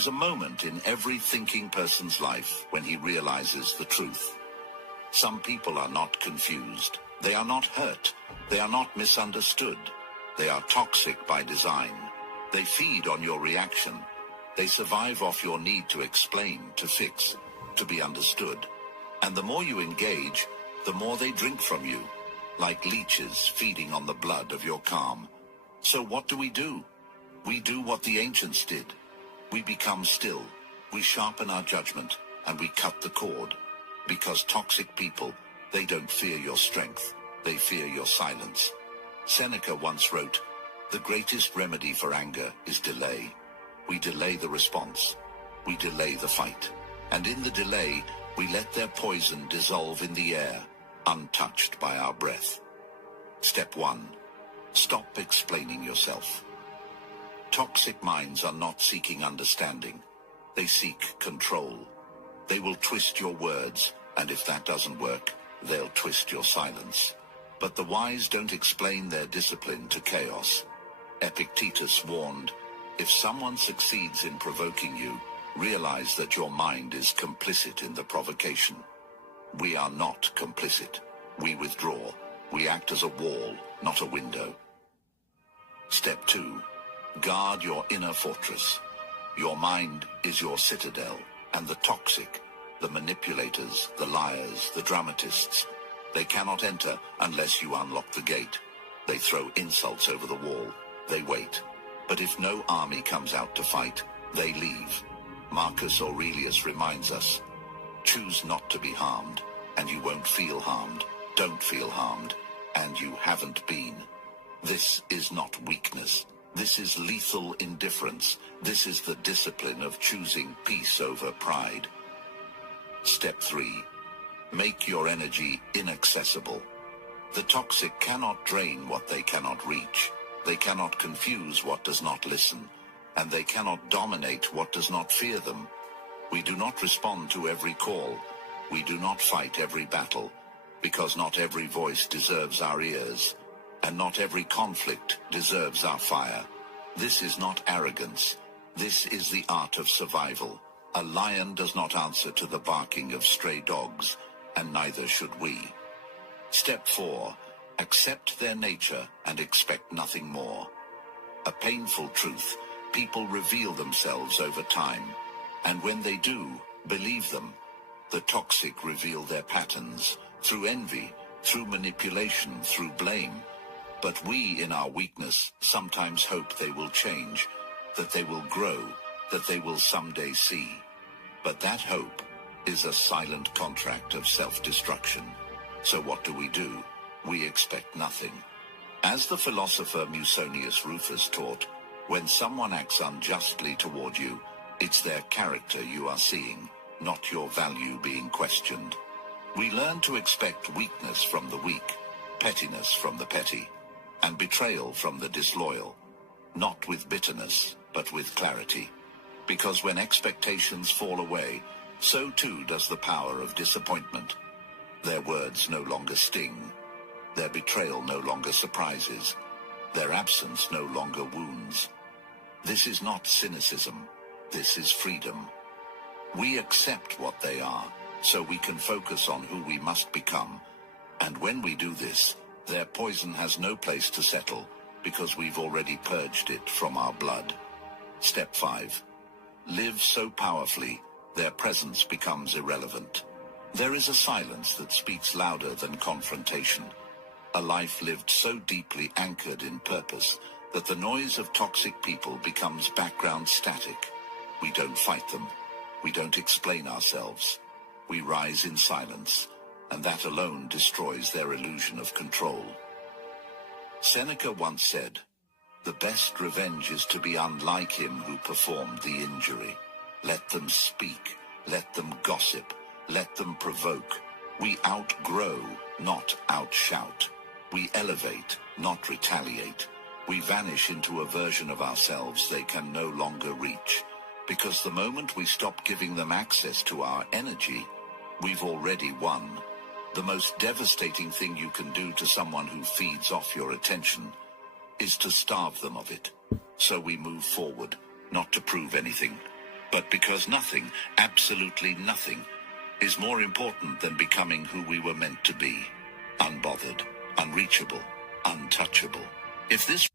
is a moment in every thinking person's life when he realizes the truth. Some people are not confused. They are not hurt. They are not misunderstood. They are toxic by design. They feed on your reaction. They survive off your need to explain, to fix, to be understood. And the more you engage, the more they drink from you, like leeches feeding on the blood of your calm. So what do? We do what the ancients did. We become still. We sharpen our judgment, and we cut the cord. Because toxic people, they don't fear your strength. They fear your silence. Seneca once wrote, "The greatest remedy for anger is delay." We delay the response. We delay the fight. And in the delay, we let their poison dissolve in the air, untouched by our breath. Step 1. Stop explaining yourself. Toxic minds are not seeking understanding. They seek control. They will twist your words, and if that doesn't work, they'll twist your silence. But the wise don't explain their discipline to chaos. Epictetus warned, if someone succeeds in provoking you, realize that your mind is complicit in the provocation. We are not complicit. We withdraw. We act as a wall, not a window. Step 2. Guard your inner fortress. Your mind is your citadel, and the toxic, the manipulators, the liars, the dramatists, they cannot enter unless you unlock the gate. They throw insults over the wall. They wait. But if no army comes out to fight, they leave. Marcus Aurelius reminds us, choose not to be harmed, and you won't feel harmed. Don't feel harmed, and you haven't been. This is not weakness. This is lethal indifference. This is the discipline of choosing peace over pride. Step 3. Make your energy inaccessible. The toxic cannot drain what they cannot reach. They cannot confuse what does not listen. And they cannot dominate what does not fear them. We do not respond to every call. We do not fight every battle, because not every voice deserves our ears, and not every conflict deserves our fire. This is not arrogance. This is the art of survival. A lion does not answer to the barking of stray dogs, and neither should we. Step 4. Accept their nature and expect nothing more. A painful truth. People reveal themselves over time, and when they do, believe them. The toxic reveal their patterns, through envy, through manipulation, through blame. But we, in our weakness, sometimes hope they will change, that they will grow, that they will someday see. But that hope is a silent contract of self-destruction. So what do? We expect nothing. As the philosopher Musonius Rufus taught, when someone acts unjustly toward you, it's their character you are seeing, not your value being questioned. We learn to expect weakness from the weak, pettiness from the petty, and betrayal from the disloyal, not with bitterness, but with clarity. Because when expectations fall away, so too does the power of disappointment. Their words no longer sting, their betrayal no longer surprises, their absence no longer wounds. This is not cynicism, this is freedom. We accept what they are, so we can focus on who we must become. And when we do this, their poison has no place to settle, because we've already purged it from our blood. Step 5. Live so powerfully, their presence becomes irrelevant. There is a silence that speaks louder than confrontation. A life lived so deeply anchored in purpose that the noise of toxic people becomes background static. We don't fight them. We don't explain ourselves. We rise in silence, and that alone destroys their illusion of control. Seneca once said, "The best revenge is to be unlike him who performed the injury. Let them speak, let them gossip, let them provoke. We outgrow, not outshout. We elevate, not retaliate. We vanish into a version of ourselves they can no longer reach. Because the moment we stop giving them access to our energy, we've already won. The most devastating thing you can do to someone who feeds off your attention is to starve them of it. So we move forward, not to prove anything, but because nothing, absolutely nothing, is more important than becoming who we were meant to be. Unbothered, unreachable, untouchable. If this